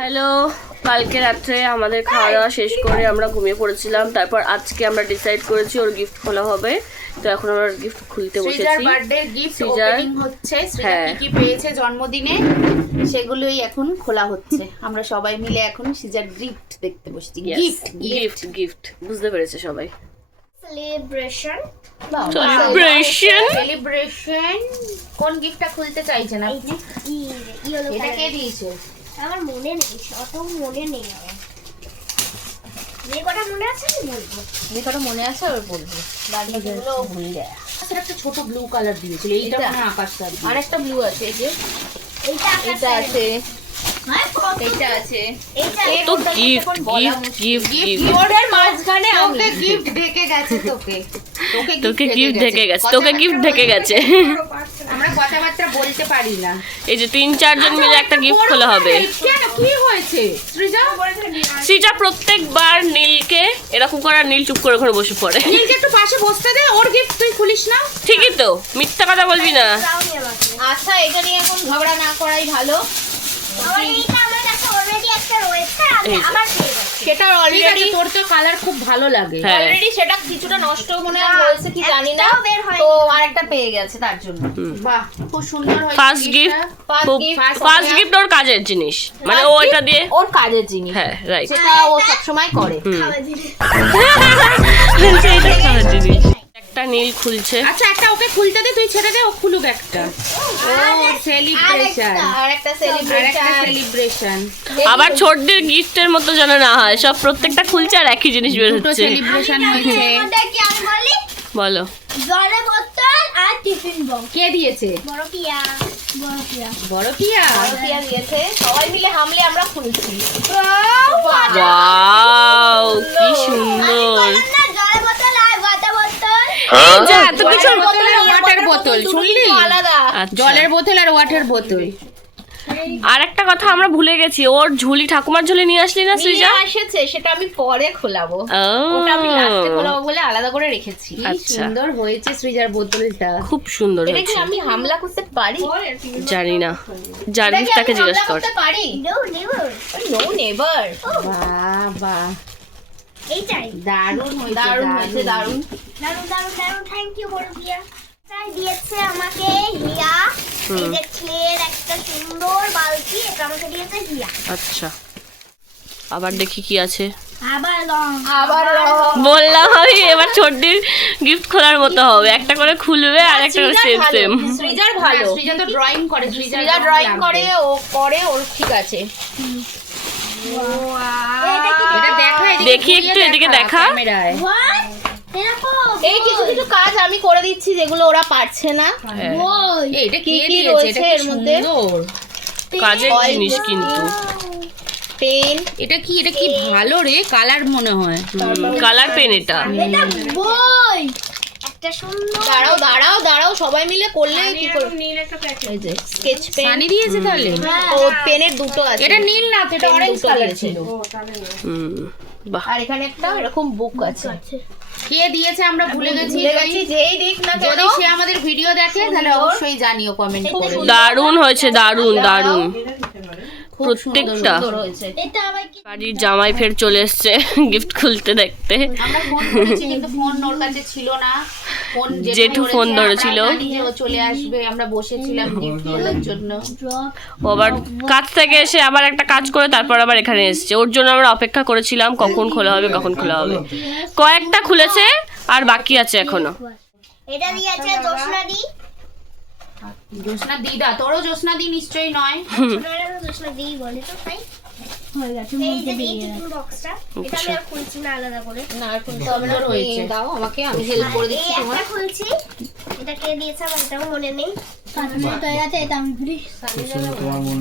Hello, কালকে রাত্রে আমাদের খাওয়া দাওয়া শেষ করে আমরা ঘুমিয়ে পড়েছিলাম। তারপর আজকে আমরা ডিসাইড করেছি ওর গিফট খোলা হবে। তো এখন আমরা গিফট খুলতে বসেছি। সৃজার বার্থডে গিফট ওপেনিং হচ্ছে। সৃজা কি কি পেয়েছে জন্মদিনে সেগুলোই এখন খোলা হচ্ছে। আমরা সবাই মিলে এখন সৃজার গিফট দেখতে বসেছি। গিফট গিফট গিফট বুঝতে পেরেছে সবাই। সেলিব্রেশন। কোন গিফটটা খুলতে চাইছেন আপনি? এটা কে দিয়েছে? আমার মনে নেই, অত মনে নেই আমার। যে কটা মনে আছে আমি বলবো, যে কটা মনে আছে আমি বলবো। বাকিগুলো ভুল যায়। একটা ছোট ব্লু কালার দিয়েছিল, এইটা মানে আকাশটা। আর একটা ব্লু আছে, এই যে এইটা আছে, এইটা আছে। তো গিফট গিফট গিফট গিফট ওর মাঝখানে ওকে গিফট ঢেকে গেছে। তোকে গিফট ঢেকে গেছে, তোকে গিফট ঢেকে গেছে। আমরা কথাবার্তা বলতে পারি না। এই যে 3-4 জন মিলে একটা গিফট খোলা হবে। কেন, কি হয়েছে? সৃজা প্রত্যেকবার নীলকে এরকম করে, নীল চুপ করে ওখানে বসে পড়ে। নীলকে একটু পাশে বসতে দে, ওর গিফট তুই খুলিস না। ঠিকই তো, মিথ্যা কথা বলবি না। আচ্ছা, এটা নিয়ে এখন ঝগড়া না করাই ভালো। আমার এইটা আমার কাছে অলরেডি একটা রয়েছে, আমি আবার পেয়ে গেছি। সেটা অলরেডি তোর তো কালার খুব ভালো লাগে। হ্যাঁ। অলরেডি সেটা কিছুটা নষ্ট মনে হয়েছে কি জানি না, একটাও বের হয়নি। তো আরেকটা পেয়ে গেছে তার জন্য। বাহ, খুব সুন্দর হয়েছে। ফার্স্ট গিফট, ফার্স্ট গিফট ওর কাজের জিনিস, মানে ও এটা দিয়ে ওর কাজের জিনিস। হ্যাঁ, রাইট, সেটা ও সবসময় করে। খাওয়া জিনিস। সেইটা কাজের জিনিস। একটা নীল খুলছে। আচ্ছা, একটা ওকে খুলতে দে, তুই ছেড়ে দে, ও খুলুক একটা। ও সেলিব্রেশন, আরেকটা সেলিব্রেশন। আবার ছোটদের গিফটের মতো যেন না হয়, সব প্রত্যেকটা খুলছে আর একই জিনিস বের দুটো হচ্ছে। সেলিব্রেশন হয়েছে। ওটা কি আমি বলি? বলো। জলের বোতল আর টিফিন বক্স। কে দিয়েছে? বড় পিয়া, বড় পিয়া। বড় পিয়া। বড় পিয়া দিয়েছে। সবাই মিলে হামলে আমরা খুলছি। ওয়াও, কি সুন্দর। না, জলের বোতল আর ওয়াটার বোতল। এই যা, এত কিছু। ওয়াটার বোতল, শুনলি? আলাদা। আচ্ছা। জলের বোতল আর ওয়াটার বোতল। আর একটা কথা আমরা ভুলে গেছি, ওর ঝুলি, ঠাকুমার ঝুলি নিয়ে আসলি না সৃজা? নিয়ে এসেছে, সেটা আমি পরে খোলাবো। ও, ওটা আমি লাস্টে খোলাবো বলে আলাদা করে রেখেছি। কি আচ্ছা। সুন্দর হয়েছে সৃজার বোতলটা। খুব সুন্দর এটা কি হয়েছে। আমি হামলা করতে পারি? জানি না, যার এটা কি গিফট তাকে আমি জিজ্ঞেস হামলা কর। করতে পারি? No never. No never. বাহ বাহ, এইটাই। দারুণ হয়েছে, দারুণ হয়েছে, দারুণ। দারুন দারুন দারুন, থ্যাংক ইউ বড় পিয়া। চাই দিয়েছে আমাকে হিয়া। এই যে ক্লের একটা সুন্দর বালতি, এটা আমাকে দিয়েছে হিয়া। আচ্ছা, আবার দেখি কি আছে। আবার লং। আবার বললাম আমি এবার ছোটদের গিফট খোলার মতো হবে, একটা করে খুলবে আর একটা করে সেম সেম। সৃজার ভালো। সৃজা তো ড্রয়িং করে, সৃজা ড্রয়িং করে, ও করে, ওর ঠিক আছে। এটা দেখা, দেখি একটু, এদিকে দেখা। ক্যামেরায়। হোয়াট? দেখো। এই কিছু কিছু কাজ আমি করে দিচ্ছি যেগুলো ওরা পারছে না। হ্যাঁ, ওই এই, এটা কি কি দিয়েছে? এটা রয়েছে কি এর মধ্যে? সুন্দর। কাজের জিনিস কিন্তু। পেন। এটা কি, এটা কি ভালো রে, কালার মনে হয়। কালার পেন এটা। এটা বই। একটা সুন্দর। দাঁড়াও দাঁড়াও দাঁড়াও, সবাই মিলে করলে কি করে? এই যে স্কেচ পেন সানি দিয়েছে তাহলে। ও পেনের দুটো আছে। এটা নীল না, এটা অরেঞ্জ কালার ছিল। বাহ, আর এখানে একটা এরকম বুক আছে। কে দিয়েছে আমরা ভুলে গেছি। যেই দেখ না কেন, যদি সে আমাদের ভিডিও দেখে তাহলে অবশ্যই জানিও কমেন্ট করে। দারুণ হয়েছে, দারুণ দারুণ প্রত্যেকটা। এটা আবার কি? বাড়ির জামাই ফের চলে এসছে গিফট খুলতে দেখতে। আমরা ফোন করেছি কিন্তু ফোন ওর কাছে ছিল না। ফোন জেঠু ফোন ধরেছিল। ও চলে আসবে, আমরা বসেছিলাম গিফট খোলার জন্য। ও আবার কাজ থেকে এসে আবার একটা কাজ করে তারপর আবার এখানে এসেছে। ওর জন্য আমরা অপেক্ষা করেছিলাম কখন খোলা হবে, কখন খোলা হবে। কয়েকটা খুলেছে আর বাকি আছে এখনো। এটা দিয়েছে জোসনাদি। জোসনা দিদা, তোরও জোসনা দি নিশ্চয়ই নয়। জোসনাদি বলে তো তাই। হয়ে গেছে। এই যে টিফিন বক্সটা, এটা আমি আর খুলছি না আলাদা করে। না, এখন সুন্দর হয়েছে। দাও আমাকে, আমি হেল্প করে দিচ্ছি এই তোমার। একটা খুলছি। এটা কে দিয়েছে আমার এটাও মনে নেই। সানিয়া তো আছে, এটা আমি ফ্রি।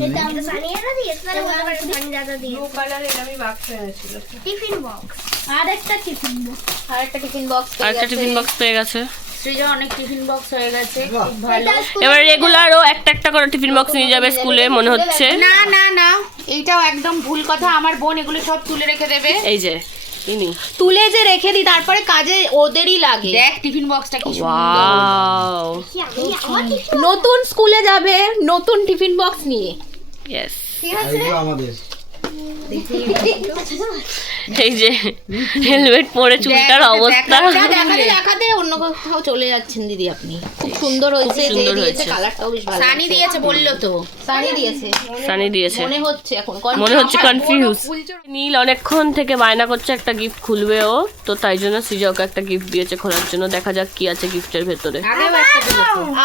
এটা আমি সানিয়া দিয়েছে, তাহলে বলতে পারি সানিয়া দাদা দিয়েছে। ব্লু কালারের আমি বাক্স এনেছিল। Tiffin box. আরেকটা টিফিন বক্স। আরেকটা টিফিন বক্স। আরেকটা টিফিন বক্স পেয়ে গেছে। সৃজা অনেক টিফিন বক্স হয়ে গেছে, খুব ভালো। এবার রেগুলারও একটা একটা করে টিফিন বক্স নিয়ে যাবে স্কুলে মনে হচ্ছে। না না না, এইটাও একদম ভুল কথা। আমার বোন এগুলো সব তুলে রেখে দেবে। এই যে ইনি তুলে যে রেখে দিই, তারপরে কাজে ওদেরই লাগে। দেখ টিফিন বক্সটা কি সুন্দর। ওয়াও, নতুন স্কুলে যাবে নতুন টিফিন বক্স নিয়ে। ইয়েস। ঠিক আছে, আমাদের এই যে হেলমেট পরে চুলটার অবস্থা দেখাতে অন্য কোথাও চলে যাচ্ছেন দিদি আপনি। খুব সুন্দর হয়েছে, যে সুন্দর দিয়েছে হয়েছে। কালারটাও বেশ ভালো। সানি দিয়েছে বললো তো, সানি দিয়েছে সানি দিয়েছে, মনে হচ্ছে এখন মনে হচ্ছে কনফিউজ। নীল অনেকক্ষণ থেকে বায়না করছে একটা গিফট খুলবে ও, তো তাই জন্য সৃজা ওকে একটা গিফট দিয়েছে খোলার জন্য। দেখা যাক কি আছে গিফটের ভেতরে।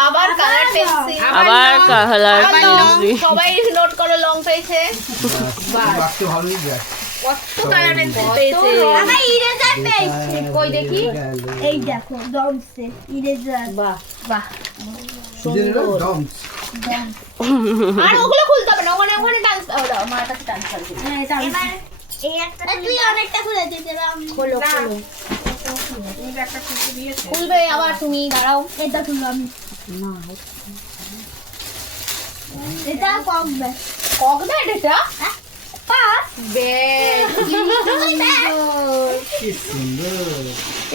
আবার কালার পেন্সিল, আবার কালার পেন্সিল। সবাই নোট করো, লং পেয়েছে, বাক্স ভালোই যায়। কত কালার পেন্সিল পেয়েছে। আমার ইরেজার পেয়েছি। কই দেখি, এই দেখো ডমসে ইরেজার। বাহ বাহ, ডমস আর ওগুলো খুলতে হবে না, ওখানে ওখানে ডান্স দাও, আমার কাছে ডান্স করবে। এবার এই একটা তুই অনেকটা খুলেছিস এবার খোলো খোলো, খুলবে আবার তুমি, দাঁড়াও। এটা খুলবো আমি। এটা কমবে। কগদাট এটা পাস বেশ, কি সুন্দর।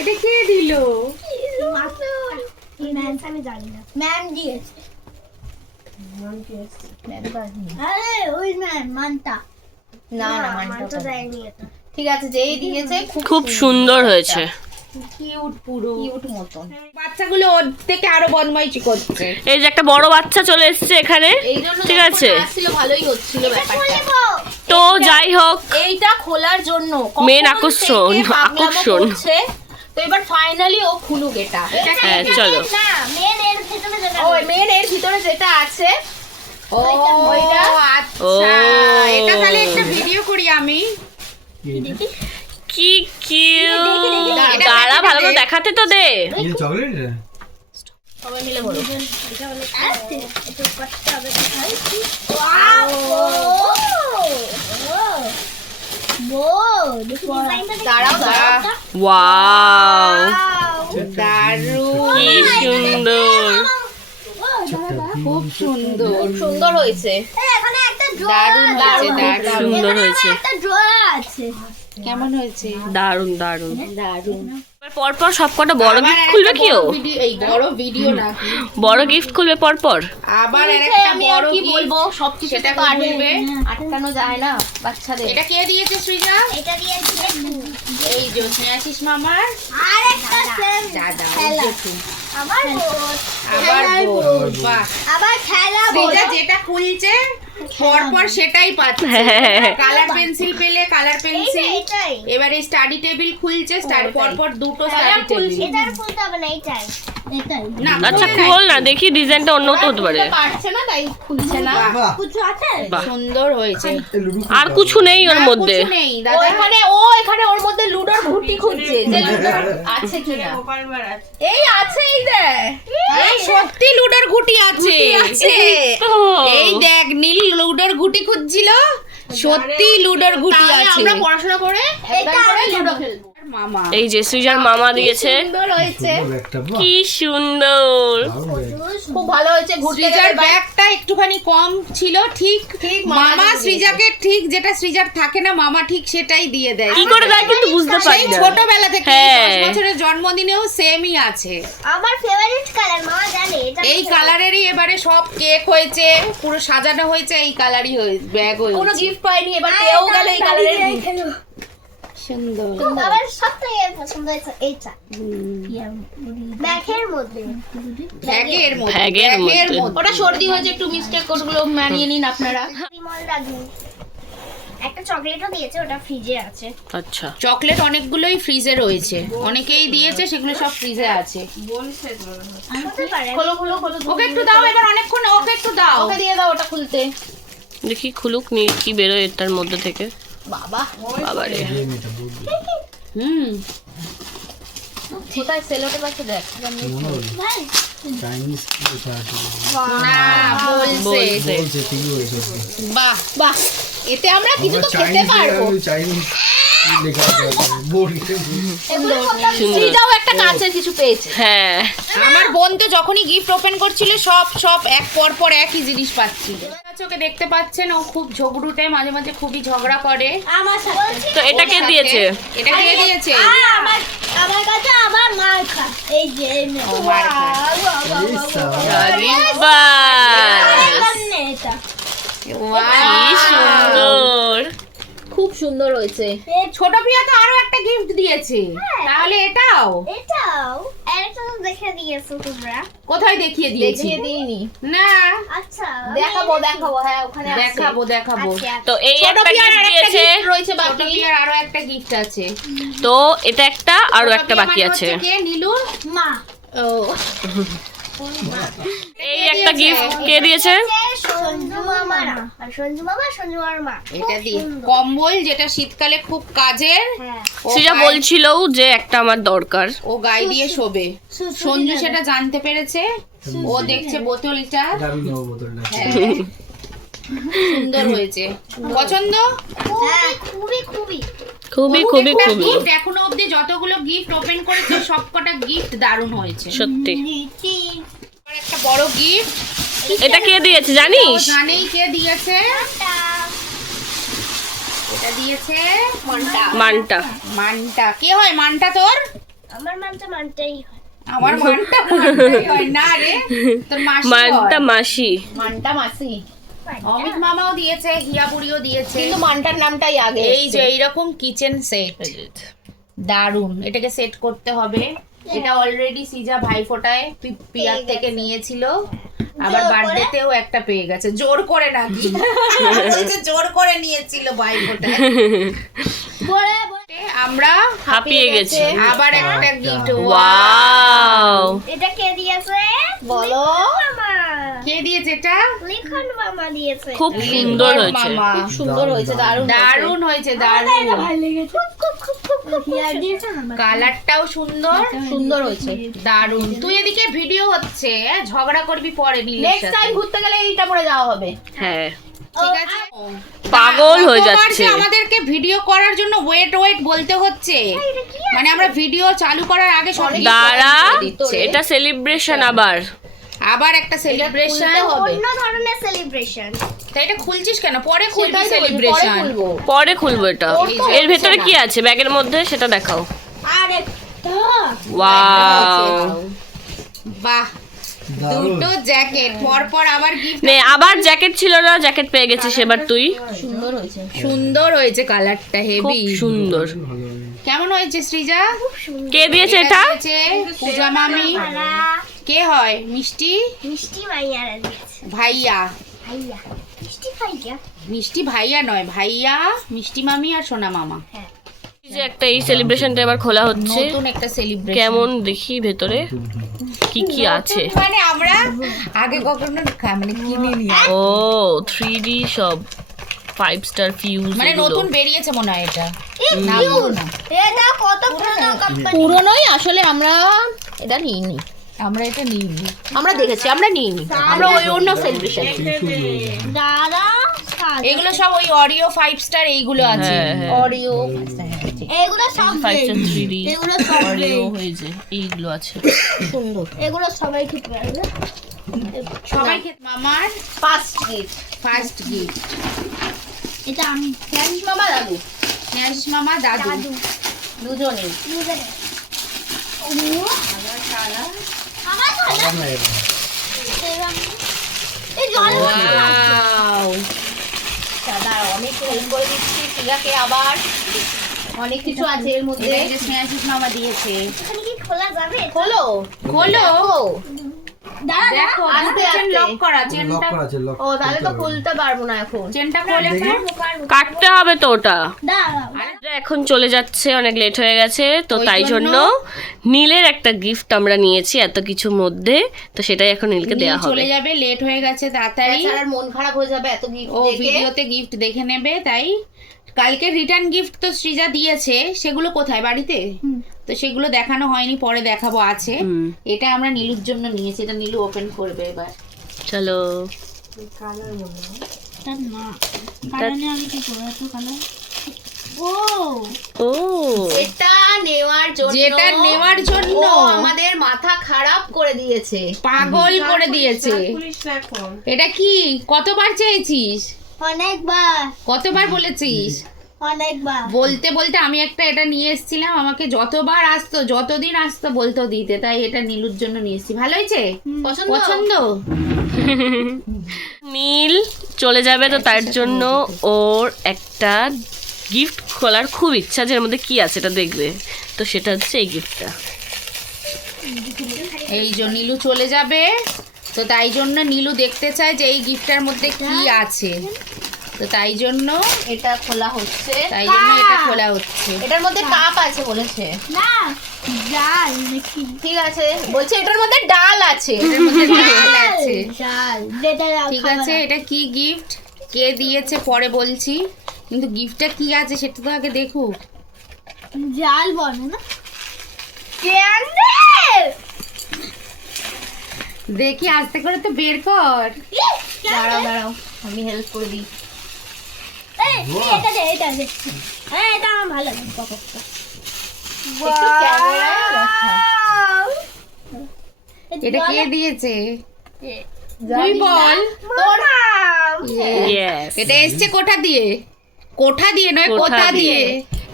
এটা কে দিল? ম্যাম আমি জানি না। ম্যাম দিয়েছে। আরে ওই ম্যাম মানতা। না না মানতা দেয়নি এটা। ঠিক আছে, যেই দিয়েছে খুব সুন্দর হয়েছে। কিউট, পুরো কিউট মতন। বাচ্চাগুলো ওর থেকে আরো বদমাইশি করছে, এই যে একটা বড় বাচ্চা চলে এসেছে এখানে, এই জন্য ঠিক আছে। আসছিল, ভালোই হচ্ছিল ব্যাপারটা। খুলবো। তো যাই হোক, এইটা খোলার জন্য কখন Main আকর্ষণ, থেকে পাগলামো আকর্ষণ। করছে, তো এবার ফাইনালি ও খুলুক এটা। হ্যাঁ চলো। না মেন এর ভিতরে যেটা ওই মেন এর ভিতরে যেটা আছে, ও ওইটা ও এটা তাহলে একটা ভিডিও করি আমি। কি কিউট। দাঁড়া, ভালো করে দেখাতে তো দে। এই চকলেট সবাই মিলে বলো। আছে একটু করতে হবে কোথায় দাঁড়াও দাঁড়াও, ওয়াও, দারুণ, কি সুন্দর। খুব সুন্দর, সুন্দর হয়েছে, এখানে একটা দারুণ হয়েছে, দারুণ। সুন্দর হয়েছে, একটা ড্রয়ার আছে। কেমন হয়েছে? দারুণ দারুণ। দারুণ। পরপর সবকটা বড় গিফট খুলবে কি ও? এই বড় ভিডিও না, বড় গিফট খুলবে পরপর। আবার একটা আমি বড় আর কি gift, বলবো, সবকিছু সেটা তো খুলবে। আটকানো যায় না বাচ্চাদের। এটা কে দিয়েছে সৃজা? এটা দিয়েছে এই যে স্নেহাশিস মামার আর একটা সেম দাদা, খেলা। জেঠু। আবার বোর্ড। আবার বোর্ড, বাহ। আবার খেলা সৃজা যেটা খুলছে পরপর সেটাই পাচ্ছে। কালার পেন্সিল পেলে কালার পেন্সিল, এটাই এবারে স্টাডি টেবিল খুলছে, পরপর দুটো স্টাডি টেবিল। এটার খুলতে হবে না এটাই এটাই না, আচ্ছা খুলে নাই। খোল না, দেখি ডিজাইনটা অন্য তো হতে পারে। খুলতে পারছে না তাই খুলছে না। বাহ কিছু আছে বাহ। সুন্দর হয়েছে। এই লুডু আর কিছু নেই ওর না, মধ্যে। কিছু নেই দাদা। এখানে ওর মধ্যে লুডোর ঘুটি খুঁজছে, যে লুডোর আছে কিনা। এই আছে, এই দেখ, এই সত্যি লুডোর ঘুটি আছে, আছে। তো এই দেখ, নীল লুডোর ঘুটি খুঁজছিল, সত্যি লুডোর ঘুটি আছে। আমরা পড়াশোনা করে এটা করে আমি লুডো খেলবো। খেলবো। মামা এই যে সৃজার মামা দিয়েছে, সুন্দর হয়েছে, একটা বাহ কি সুন্দর। খুব ভালো হয়েছে। সৃজার ব্যাগটা একটুখানি কম ছিল, ঠিক মামা সৃজাকে ঠিক যেটা সৃজার থাকে না, মামা ঠিক সেটাই দিয়ে দেয়। কি করে দেয় কিন্তু বুঝতে পারি সেই না। ছোটবেলা থেকে, হ্যাঁ। 10 বছরের জন্মদিনেও সেমই আছে। আমার ফেভারিট কালার মামা জানে এটা এই কালারেরই এবারে সব কেক হয়েছে, পুরো সাজানো হয়েছে, এই কালারই হয়েছে, ব্যাগ হয়েছে। কোনো গিফট পাইনি, এবার পেয়েও গেল এই কালারের gift। সুন্দর। আমার সবথেকে পছন্দ হয়েছে এইটা ব্যাগের মধ্যে ব্যাগের মধ্যে, ব্যাগের ব্যাগের মধ্যে। মধ্যে। ওটা সর্দি হয়েছে, একটু মিস্টেক ওগুলো মানিয়ে নিন আপনারা। বিমল রাখবি একটা চকলেটও দিয়েছে ওটা ফ্রিজে আছে আচ্ছা চকলেট অনেকগুলোই ফ্রিজে রয়েছে, অনেকেই দিয়েছে, সেগুলো সব ফ্রিজে আছে। হতে পারে খোলো খোলো খোলো, ওকে একটু দাও, এবার অনেকক্ষণ ওকে একটু দাও, ওকে দিয়ে দাও ওটা খুলতে। দেখি খুলুক নি কি বেরোয় এটার মধ্যে থেকে। বাবা, বাবারে কোথায় সেলোটেপ আছে দেখ। ভাই চাইনিজ কিছু আছে না বলছে, বলছে ঠিকই বলছে বাহ বাহ, এতে আমরা কিছু তো খেতে পারবো। চাইনিজ লেখা আছে বোর্ড সৃজাও একটা কাঁচের কিছু পেয়েছে। হ্যাঁ আমার বোন তো যখনই গিফট ওপেন করছিল সব সব এক পর পর একই জিনিস পাচ্ছিল। ওকে দেখতে পাচ্ছেন, ও খুব ঝগড়ুটে, মাঝে মাঝে খুবই ঝগড়া করে। আমার সাথে তো এটা কে দিয়েছে? এটা কে দিয়েছে? আমার আমার কাছে আবার মার খা এই যে এই নে। ও মার খা। বাহ, নে এটা কি সুন্দর। সুন্দর হয়েছে। ছোট পিয়া তো আরো একটা গিফট দিয়েছে, তাহলে এটাও এটাও একটা তো দেখে দিয়েছো তোমরা। কোথায় দেখিয়ে দিয়েছি? দেখিয়ে দিইনি। না, আচ্ছা দেখাবো দেখাবো, হ্যাঁ ওখানে আছে। দেখাবো দেখাবো। আচ্ছা তো এই ছোট একটা পিয়ার গিফট আরেকটা দিয়েছে, gift রয়েছে বাকি। ছোট পিয়ার আরো একটা গিফট আছে। তো এটা একটা আরো ছোট একটা পিয়া বাকি মানে আছে। হচ্ছে কে? নীলুর মা ও এই একটা গিফট কে দিয়েছে? সঞ্জু মামারা, আর সঞ্জু মামা সঞ্জু মামার মা। এটা দিয়ে কম্বল, যেটা শীতকালে খুব কাজের। হ্যাঁ ও সেটা গায়ে- বলছিল যে একটা আমার দরকার। ও গায়ে দিয়ে শোবে। সঞ্জু সেটা জানতে পেরেছে, ও দেখছে বোতলটা দারুণ নেবো বোতলটা। সুন্দর হয়েছে, পছন্দ। হ্যাঁ খুবই খুবই খুবই খুবই একটা খুবই gift এখনো অবধি যতগুলো গিফট ওপেন করেছে সবকটা গিফট দারুণ হয়েছে। সত্যি। নীতি আর একটা বড় গিফট, এটা কে দিয়েছে জানিস? জানেই কে দিয়েছে। টা এটা দিয়েছে মানটা। মানটা। কে হয় মানটা তোর? আমার মানটা মানটাই হয়। আমার মানটা মানটাই হয় না রে, তোর মাসি মানটা হয়। মাসি। মানটা মাসি, অমিত মামাও দিয়েছে, হিয়া বুড়িও দিয়েছে। কিন্তু মানটার নামটাই আগে এই যে এইরকম কিচেন সেট দারুন, এটাকে সেট করতে হবে। এটা অলরেডি সিজা ভাইফোঁটায় পিয়ার থেকে নিয়েছিল, আবার বার্থডেতেও একটা পেয়ে গেছে, জোর করে নাকি বলছে জোর করে নিয়েছিল ভাইফোঁটায়। আমরা হাঁপিয়ে গেছি। আবার একটা গিফট। ওয়াও, এটা কে দিয়েছে? বলো। মামা কে দিয়েছে এটা? লিখন মামা দিয়েছে। খুব সুন্দর লিখন হয়েছে। মামা। খুব সুন্দর হয়েছে, দারুণ দারুণ হয়েছে, দারুণ। ভালো লেগেছে। খুব হিয়ার দিয়েছে না। কালারটাও সুন্দর, সুন্দর হয়েছে। দারুণ। তুই এদিকে ভিডিও হচ্ছে, ঝগড়া করবি পরে নীলের নেক্সট সাথে। টাইম ঘুরতে গেলে এইটা পরে যাওয়া হবে। হ্যাঁ, ঠিক আছে। পাগল হয়ে কতবার যাচ্ছে। যে আমাদেরকে ভিডিও করার জন্য ওয়েট বলতে হচ্ছে, মানে আমরা ভিডিও চালু করার আগে সব দাঁড়া, দিচ্ছে। এটা সেলিব্রেশন আবার। আবার একটা সেলিব্রেশন খুলতে হবে। অন্য ধরনের সেলিব্রেশন। তাই এটা খুলছিস কেন? পরে খুলবি সেটাই তো বলছি, পরে সেলিব্রেশন। খুলবো। পরে খুলবো এটা। এর ভেতরে কি আছে ব্যাগের মধ্যে সেটা দেখাও। আর ওয়াও, বাহ, দারুণ। দুটো জ্যাকেট পর পর আবার গিফট। নে আবার জ্যাকেট ছিল না, জ্যাকেট পেয়ে গেছিস এবার তুই। সুন্দর হয়েছে। সুন্দর হয়েছে, কালারটা খুব হেভি। সুন্দর। ভালো হবে। কেমন হয়েছে সৃজা? কে দিয়েছে এটা? দিয়েছে পূজা মামি। কে হয়? মিষ্টি মিষ্টি মাইয়ারা দিয়েছে। ভাইয়া। ভাইয়া মিষ্টি ভাইয়া। মিষ্টি ভাইয়া নয়, ভাইয়া, মিষ্টি মামি আর সোনা মামা। এই যে একটা এই সেলিব্রেশনটা এবার খোলা হচ্ছে। নতুন একটা সেলিব্রেশন। কেমন দেখি ভেতরে কি কি আছে। মানে আমরা আগে কখনো মানে কিনে নি। ও 3D সব 5 স্টার ফিউজ। মানে নতুন বেরিয়েছে মনে হয় এটা। না পুরনো। এটা কত পুরনো কোম্পানি। পুরোনোই, আসলে আমরা এটা নিইনি। আমরা এটা নিইনি। আমরা দেখেছি, আমরা নিইনি। আমরা ওই অন্য সেলিব্রেশন। দাদা এগুলো সব ওই অরিও 5 স্টার এইগুলো আছে। হ্যাঁ, হ্যাঁ। অরিও এগুলো সব 5 স্টার 3D এগুলো সব অরিও হয়েছে, এইগুলো আছে। সুন্দর। এগুলো সবাই খেতে পারবে। সবাই খেতে। মামার ফার্স্ট গিফট। First gift. এটা আমি ফ্রেন্ডস মামা দাদু স্নেহাশিস মামা, দাদু। দুজনেই। দুজনে। আমার তো আমার না এটা। এই জল ওয়াও, দাদা অনেক হেল্প করে দিচ্ছি প্রিয়াকে, আবার অনেক কিছু আছে এর মধ্যে। এটা এই যে স্নেহাশিস মামা দিয়েছে। এখানে কি খোলা যাবে? হলো খোলো, দাদা দেখো আস্তে চেন আস্তে। লক করা, লক চেনটা করা আছে, লক ও তাহলে তো করতে হবে। খুলতে পারবো না এখন। চেনটা খোলে তো। কাটতে হবে তো ওটা। দাঁড়াও। আমরা এখন চলে যাচ্ছে, অনেক লেট হয়ে গেছে, তো ওই তাই জন্য জন্য নীলের একটা গিফট আমরা নিয়েছি এত কিছুর মধ্যে, তো সেটাই এখন নীলকে দেয়া নীল হবে। চলে যাবে, লেট হয়ে গেছে তাড়াতাড়ি। বেচারার মন খারাপ হয়ে যাবে এত গিফট ও দেখে। ভিডিওতে গিফট দেখে নেবে, তাই কালকে রিটার্ন গিফট তো সৃজা দিয়েছে, সেগুলো কোথায়? বাড়িতে। তো সেগুলো দেখানো হয়নি, পরে দেখাবো, আছে। হুম। এটা আমরা নীলুর জন্য নিয়েছি, এটা নীলু ওপেন করবে এবার। চলো। ও ও এটা নেওয়ার জন্য, যেটা নেওয়ার জন্য ও আমাদের মাথা খারাপ করে দিয়েছে। পাগল করে দিয়েছে। এটা কি কতবার চেয়েছিস? অনেকবার কতবার বলেছিস? অনেকবার বলতে বলতে আমি একটা এটা নিয়ে এসেছিলাম, আমাকে যতবার আসতো, যতদিন আসতো বলতো দিতে, তাই এটা নীলুর জন্য নিয়ে এসেছি। ভালো হয়েছে? পছন্দ? পছন্দ? নীল চলে যাবে, তো তার জন্য ওর একটা গিফট খোলার খুব ইচ্ছা যে এর মধ্যে কি আছে এটা দেখবে, তো সেটা হচ্ছে এই গিফটটা। এই যে নীলু চলে যাবে, তো তাই জন্য নীলু দেখতে চায় যে এই গিফটটার মধ্যে কি আছে, তো তাই জন্য এটা খোলা হচ্ছে। এটা খোলা হচ্ছে। এটার মধ্যে কাপ আছে বলেছে। না জাল দেখি ঠিক আছে, বলছে এটার মধ্যে ডাল আছে। এটার মধ্যে ডাল আছে। জাল যেটা ঠিক আছে, এটা কি গিফট, কে দিয়েছে পরে বলছি, কিন্তু গিফটটা কি আছে সেটা তো আগে দেখুক। জাল বলে না ক্যান্ডেল। দেখি আস্তে করে তো বের কর। দাঁড়াও দাঁড়াও, আমি হেল্প করে দিই। এটা দে এটা দে। হ্যাঁ এটা আমার ভালো লাগে পকেটটা। একটু ক্যামেরায় দেখা। এটা কে দিয়েছে তুই বল। ইয়েস, এটা এসছে কোঠা দিয়ে, কোঠা দিয়ে নয় কোঠা কোঠা দিয়ে।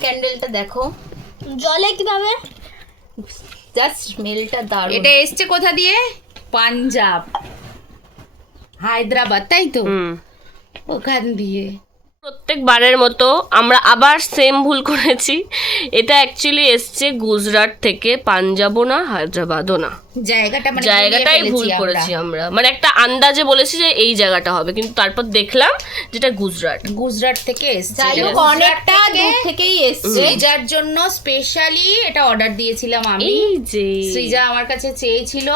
ক্যান্ডেলটা দেখো, জলে কিভাবে? জাস্ট স্মেলটা দারুণ। এটা এসছে কোথা দিয়ে? পাঞ্জাব, হায়দ্রাবাদ, তাই তো? হুম। ওখান দিয়ে। প্রত্যেকবারের মতো আমরা আবার সেম ভুল করেছি। এটা অ্যাকচুয়ালি এসছে গুজরাট থেকে, পাঞ্জাবও না হায়দ্রাবাদও না, জায়গাটা মানে জায়গাটাই গুলিয়ে ভুল ফেলেছি করেছি আমরা। মানে একটা আন্দাজে বলেছি যে এই জায়গাটা হবে, কিন্তু তারপর দেখলাম যেটা গুজরাট। গুজরাট থেকে এসছে। যাই হোক, অনেকটা দূর থেকেই এসছে। সৃজার জন্য স্পেশালি এটা অর্ডার দিয়েছিলাম আমি। এই যে সৃজা আমার কাছে চেয়েছিল,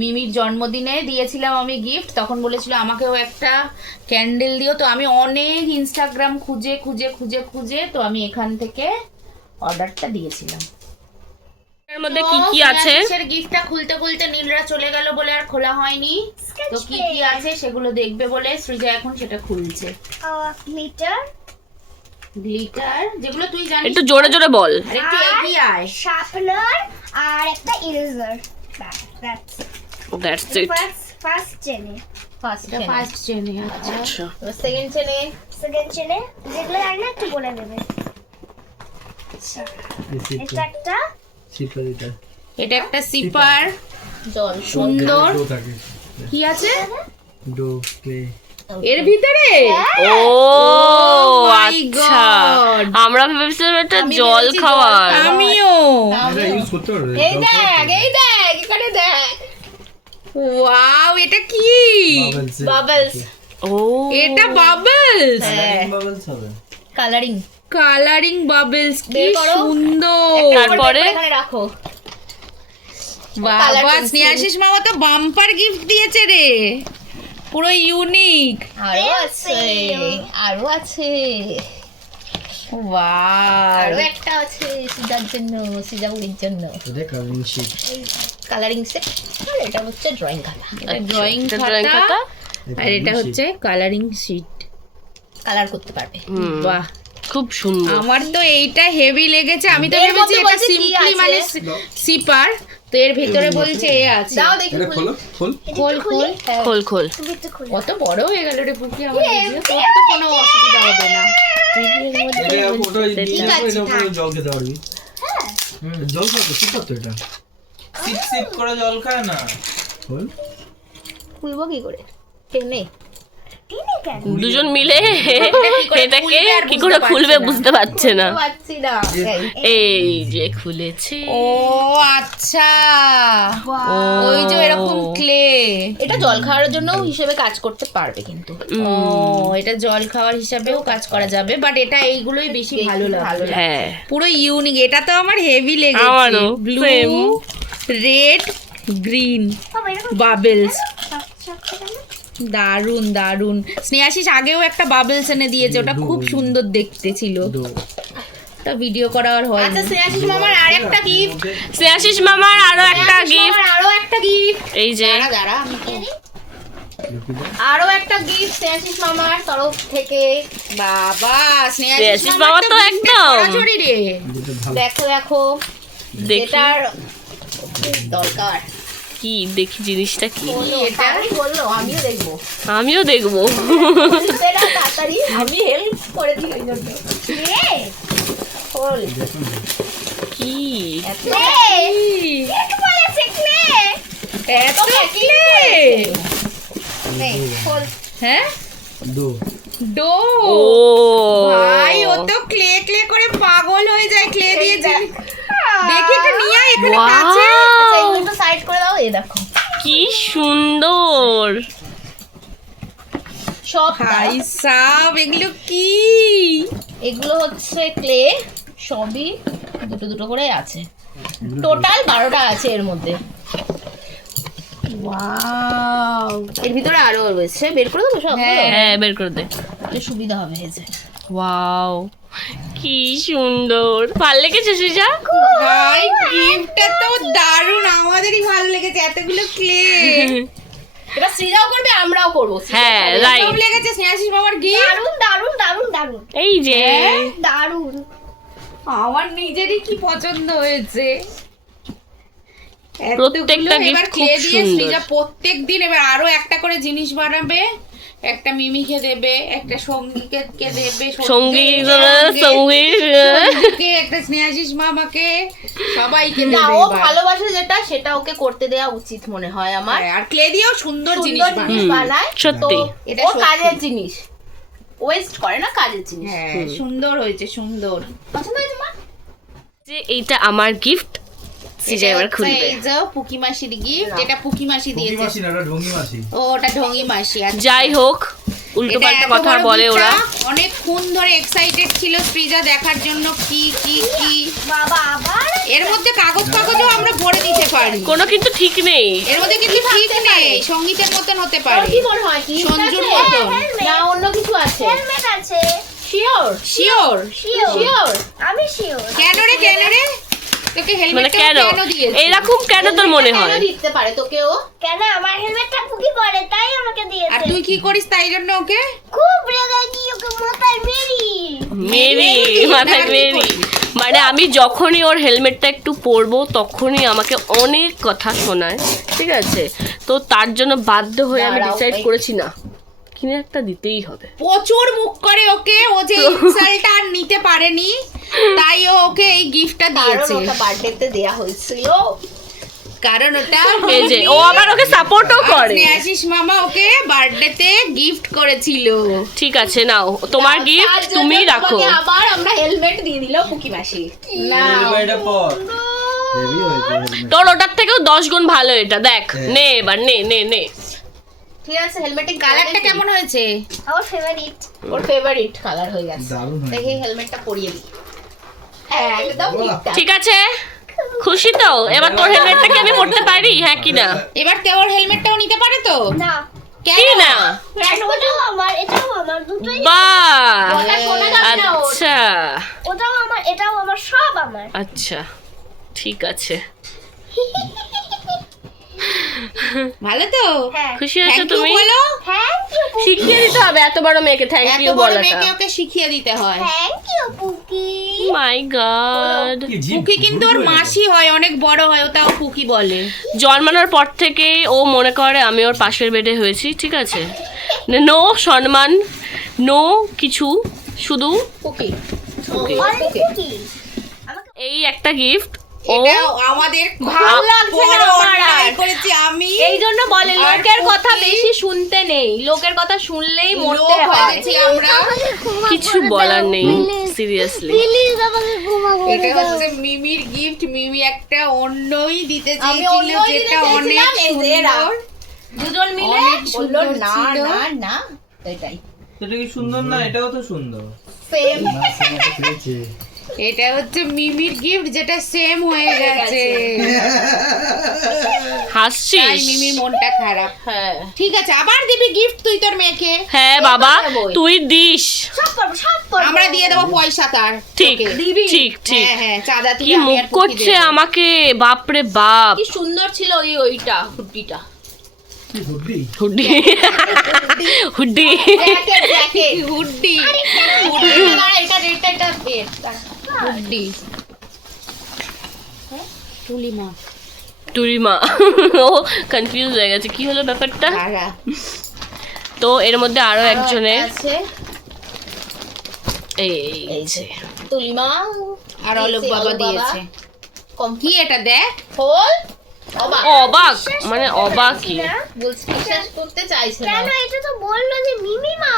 মিমির জন্মদিনে দিয়েছিলাম আমি গিফট, তখন বলেছিল আমাকেও একটা ক্যান্ডেল দিও, তো আমি অনেক ইনস্টাগ্রাম খুঁজে খুঁজে খুঁজে খুঁজে তো আমি এখান থেকে অর্ডারটা দিয়েছিলাম। এর মধ্যে কি কি আছে? গিফটটা খুলতে খুলতে নীলরা চলে গেল বলে আর খোলা হয়নি, তো কি কি আছে সেগুলো দেখবে বলে সৃজা এখন সেটা খুলছে। মিটার, গ্লিটার, যেগুলো তুই জানিস। একটু জোরে জোরে বল। আর একটু এগিয়ে আয়। শার্পনার আর একটা ইরেজার। That's it. ফার্স্ট চেনে, ফার্স্ট এটা ফার্স্ট চেনে। আচ্ছা, সেকেন্ড চেনে। সেকেন্ড চেনে, যেগুলো জানি না একটু বলে দেবে। এটা একটা এটা একটা সিপার, জল সুন্দর। ডো থাকে, কি আছে ডো প্লে। এর ভিতরে? ও my আচ্ছা, God! আমরা ভেবেছিলাম এটা আমি জল ভেবেছি খাওয়ার। জল। আমিও। এটা ইউজ করতে পারবে? এই দেখ, এই দেখ, এখানে দেখ, ওয়াও, এটা কি? বাবলস। ও এটা বাবলস, বাবলস হবে। কালারিং। কালারিং বাবলস, কি বের করো। সুন্দর। তারপরে এখানে রাখো। বাবা, pencil। স্নেহাশিস মামা তো বাম্পার গিফট দিয়েছে রে, পুরো ইউনিক। আরো আছে, আরো আছে, ওয়াও, আরো একটা আছে সিজার জন্য, সিজাবুড়ির জন্য। এটা কালারিং শিট। Colouring set. আর এটা হচ্ছে ড্রয়িং খাতা, এটা ড্রয়িং এটা drawing খাতা, খাতা। আর এটা হচ্ছে কালারিং শিট। কালার করতে পারবে। হুম, বাহ, খুব সুন্দর। আমার তো এইটা হেভি লেগেছে। আমি তো এর ভেবেছি মধ্যে এটা বলছে কি সিম্পলি আছে? মানে সিপার, তো এর ভিতরে বলছে এ আছে। দাও দেখি এটা খোলো, খোল। খোল খোল। খোল খোল। তুমি একটু খুলে। কত বড় হয়ে গেল রে পুকি, আমার বুঝে তোর তো কোনো অসুবিধা হবে না। এটা ওটা দিয়ে এটা উপরে জল খেতে পারবি। জল খাও তো, সিপ তো এটা। সিপ সিপ করে জল খায় না। খোল। খুলবো কি করে? টেনে। টেনে কেন? দুজন মিলে এটাকে খুলবে আর কি করে বুঝতে খুলবে পারছে না। বুঝতে পারছে না। পাচ্ছি না। এই যে খুলেছে। ও আচ্ছা, ও, ওই যে এরকম ক্লে। এটা জল খাওয়ার জন্য হিসেবে কাজ করতে পারবে কিন্তু। ও, এটা জল খাওয়ার হিসাবেও কাজ করা যাবে, বাট এটা এইগুলোই বেশি ভালো লাগে। হ্যাঁ, পুরো ইউনিক। এটা তো আমার হেভি লেগেছে। আমারও, ব্লু, same। রেড, গ্রিন বাবা এরকম বাবলস। শক্ত কেন? দারুন দারুন। স্নেহাশিস আগেও একটা বাবলস এনে দিয়েছে, ওটা খুব সুন্দর দেখতে ছিল, ডো। ওটা ভিডিও করা আর হয় আচ্ছা, শ্রেয়াশিস মামার আরেকটা গিফট। শ্রেয়াশিস মামার আরো একটা গিফট। আরো একটা গিফট। এই যে দাঁড়া, আরো একটা গিফট শ্রেয়াশিস মামার তরফ থেকে। বাবা, স্নেহাশিস মামা তো একদম। ছড়াছড়ি রে। যেটা ভালো। দেখো দেখো, দেখি এটার দরকার। কি দেখি জিনিসটা কি, এটা বললো, আমিও দেখবো। আমিও দেখবো। সেটা তাড়াতাড়ি, আমি হেল্প করে দিই ওই জন্য। রে খোল। কি কেক বলেছে কেক। এত ক্লে। নে, খোল। হ্যাঁ, দো ডো ও ভাই ও তো ক্লে ক্লে করে পাগল হয়ে যায় ক্লে দিয়ে দেখি একটু নিয়ে আয়, এখানে Wow! কাছে আচ্ছা এগুলো একটু সাইড করে দাও, এই দেখো কি সুন্দর। সব ভাই সাব এগুলো কি এগুলো হচ্ছে ক্লে, সবই দুটো দুটো করে আছে, টোটাল 12টা আছে এর মধ্যে। ওয়াও এর ভিতরে আরো রয়েছে, বের করে দেবো সব, হ্যাঁ বের করে দে। সুবিধা হবে এই যে। ওয়াও কি সুন্দর, ভাল লেগেছে সৃজা? ভাই গিফটটা তো দারুণ, আমাদেরই ভালো লেগেছে এতগুলো ক্লে। এবার শ্রীজাও করবে, আমরাও করবো। হ্যাঁ কেমন রাইট, লেগেছে স্নেহাশিস বাবার গিফট? দারুন দারুন দারুন দারুন এই যে দারুন। আমার নিজেরই কি পছন্দ হয়েছে। প্রত্যেকটা এতগুলো এবার gift খুব ক্লে দিয়ে সুন্দর। সৃজা প্রত্যেকদিন এবার আরো একটা করে জিনিস বানাবে, একটা মিমিকে দেবে, একটা সঙ্গীকে দেবে, সঙ্গী সঙ্গীকে, সঙ্গী একটা স্নেহাশিস মামাকে, সবাইকে না দেবে ও এবার। ভালোবাসে যেটা, সেটা ওকে করতে দেওয়া উচিত মনে হয় আমার। হ্যাঁ, আর ক্লে দিয়েও সুন্দর জিনিস সুন্দর বানায়। জিনিস বানায়, সত্যি। এটা ও সত্যি। কাজের জিনিস, ওয়েস্ট করে না, কাজের জিনিস। হ্যাঁ সুন্দর হয়েছে, সুন্দর। পছন্দ হয়েছে মা? যে এইটা আমার গিফট, সৃজা এবার খুলবে। এই যে পুকি মাসির গিফট, এটা পুকি মাসি দিয়েছে। মাসি না, ওটা ঢঙ্গি মাসি। ও ওটা ঢঙ্গি মাসি। আচ্ছা। যাই হোক, উল্টো এটা পাল্টা এত কথা বড় বলে gift-টা ওরা। অনেকক্ষণ ধরে এক্সাইটেড ছিল সৃজা দেখার জন্য কি কি কি। বাবা আবার এর মধ্যে কাগজও আমরা ভরে দিতে পারি, কোনো কিন্তু ঠিক নেই। এর মধ্যে কিন্তু ঠিক নেই, সঙ্গীতের মতন হতে পারে, কি মনে হয় কি সঞ্জুর আছে? মতন। না অন্য কিছু আছে? হেলমেট আছে। Sure sure? শিওর আমি শিওর। কেন রে কেন রে তোকে মানে হেলমেটটা কেন কেন দিয়েছে? এইরকম কেন তোর মনে হয়? কেন দিতে পারে তোকে ও? কেন আমার হেলমেটটা পুকি পরে তাই আমাকে আর দিয়েছে। তুই কি করিস তাই জন্য ওকে? খুব রেগে গিয়ে ওকে মাথায় মেরি। মেরি, মাথায় মেরি। মানে আমি যখনই ওর হেলমেটটা একটু পরবো তখনই আমাকে অনেক কথা শোনায়, ঠিক আছে? তো তার জন্য বাধ্য হয়ে আমি দাঁড়াও, ডিসাইড এই- করেছি না, কিনে একটা দিতেই হবে। প্রচুর মুখ করে ওকে, ও যে ইনসাল্টটা আর নিতে পারেনি তাই ও ওকে এই গিফটটা কারণ দিয়েছে। ওটা বার্থডেতে দেয়া হয়েছিল। কারণ ওটা এই যে ও আবার ওকে সাপোর্টও করে। আশিস মামা ওকে বার্থডেতে গিফট করেছিল। ঠিক আছে, নাও তোমার তার গিফট, জন্য তুমি রাখো। তোমাকে আবার আমরা হেলমেট দিয়ে দিল পুকি মাসি। না এটা পর হেভি হয়েছে হেলমেট। তোর ওটার থেকেও 10 গুণ ভালো এটা, দেখ নে এবার নে নে নে। ঠিক আছে, হেলমেটের কালারটা কেমন হয়েছে? আমার ফেভারিট। ওর ফেভারিট কালার হয়ে গেছে। দারুণ হয়েছে। দেখি হেলমেটটা পরিয়ে দিই। একদম ঠিকঠাক। ঠিক আছে, খুশি তো? এবার তোর হেলমেটটা কি আমি পরতে পারি, হ্যাঁ কি না? এবার ওর হেলমেটটাও নিতে পারে তো? না কেন কি না? ওটাও আমার এটাও আমার দুটোই। বাহ, গলা শোনা যাবে না ওর। আচ্ছা ওটাও আমার এটাও আমার সব আমার। আচ্ছা ঠিক আছে। ভালো তো? হ্যাঁ খুশি হয়েছো থ্যাংক ইউ তুমি? বলো। থ্যাংক ইউ শিখিয়ে দিতে হবে এত বড় মেয়েকে থ্যাংক এত ইউ বড় বলাটা। মেয়েকে ওকে শিখিয়ে দিতে হয়। Thank you pookie. My god, কি জিভ পুকি কিন্তু ওর ঘুরঘুর হয়ে মাসি হয়, অনেক বড় হয়, ও তাও পুকি বলে। জন্মানোর পর থেকেই ও মনে করে আমি ওর পাশের বেডে হয়েছি, ঠিক আছে? নো সম্মান, নো কিছু, শুধু পুকি। অনেক পুকি। এই একটা গিফট। ও এটা আমাদের ভালো লাগছে না বড় আমার আর। অন্যায় করেছি আমি। এই জন্য বলে আর লোকের কথা পুকি- বেশি শুনতে নেই, লোকের কথা শুনলেই মরতে লোক হয়ে হয়। গেছি আমরা। কিছু বলার নেই, সিরিয়াসলি। প্লিজ আমাকে ক্ষমা করে এটা দাও। হচ্ছে মিমির গিফট। মিমি একটা অন্যই দিতে আমি চেয়েছিল, অন্যই দিতে যেটা অনেক চেয়েছিলাম, এই যে এরা। সুন্দর। দুজন মিলে অনেক বললো সুন্দর না ছিল। না না, এটাই এটা কি সুন্দর না? এটাও তো সুন্দর। সেম। মাসি আমাকে পেয়েছে। এটা হচ্ছে মিমির গিফট, যেটা সেম হয়ে গেছে। তাই হাসছিস? মিমির মনটা খারাপ। হ্যাঁ, ঠিক আছে, আবার দিবি গিফট তুই তোর মেয়েকে? হ্যাঁ বাবা, দেবোই। তুই দিস। সব করবো সব করবো। আমরা দিয়ে দেবো পয়সা তার। ঠিক তোকে। ঠিক ঠিক। হ্যাঁ হ্যাঁ, চাঁদা কি তুলে আমি মুখ আর পুকি করছে দেবো। আমাকে, বাপরে বাপ। কি সুন্দর ছিল ওইটা হুড্ডিটা। কি হুড্ডি? হুড্ডি হুড্ডি। Jacket jacket হুড্ডি। এটা হুড্ডি। তুলিমা। টুরিমা। ও কনফিউজ হয়ে গেছে কি হলো ব্যাপারটা। কারা? তো এর মধ্যে আরো একজনের আছে এই এই যে তুলিমা আর অলোক বাবা দিয়েছে। কি এটা দেখ? হোল অবাক অবাক, মানে অবাকই। বলছি বিশ্বাস করতে চাইছে না। কেন এটা তো বললো যে মিমি মা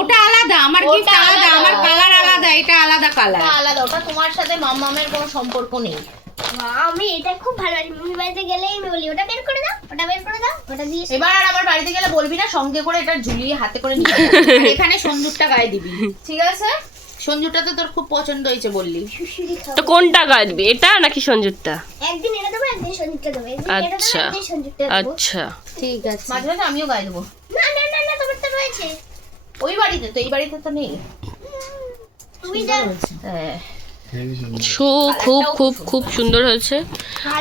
ওটা আলাদা, আমার গিফট ওটা আলাদা, আলাদা। আমার কালার আলাদা, এটা আলাদা কালার। ওটা আলাদা, ওটা তোমার সাথে মামামের কোনো সম্পর্ক নেই। আমি এটা খুব ভালো লাগে, মামির বাড়িতে গেলেই আমি বলি ওটা বের করে দাও, ওটা বের করে দাও, ওটা দিয়ে এবার আর আমার বাড়িতে গেলে বলবি না সঙ্গে করে এটা ঝুলিয়ে হাতে করে নিয়ে যাবো। আর এখানে সঞ্জুরটা গায়ে দিবি, ঠিক আছে? সঞ্জুরটা তো তোর খুব পছন্দ হয়েছে বললি। সুশুরি খাবো। তো কোনটা গাইবি, এটা নাকি সঞ্জুরটা? একদিন এটা দেবো, একদিন সঞ্জুরটা দেবো, একদিন এটা দেবো, আচ্ছা। একদিন সঞ্জুরটা দেবো। আচ্ছা, ঠিক আছে। মাঝে মাঝে আমিও গায়ে দেবো। না না না না, তোমার তো রয়েছে, ওই বাড়িতে তো, এই বাড়িতে তো নেই। তুমি যা। হ্যাঁ, খুব খুব খুব সুন্দর হয়েছে।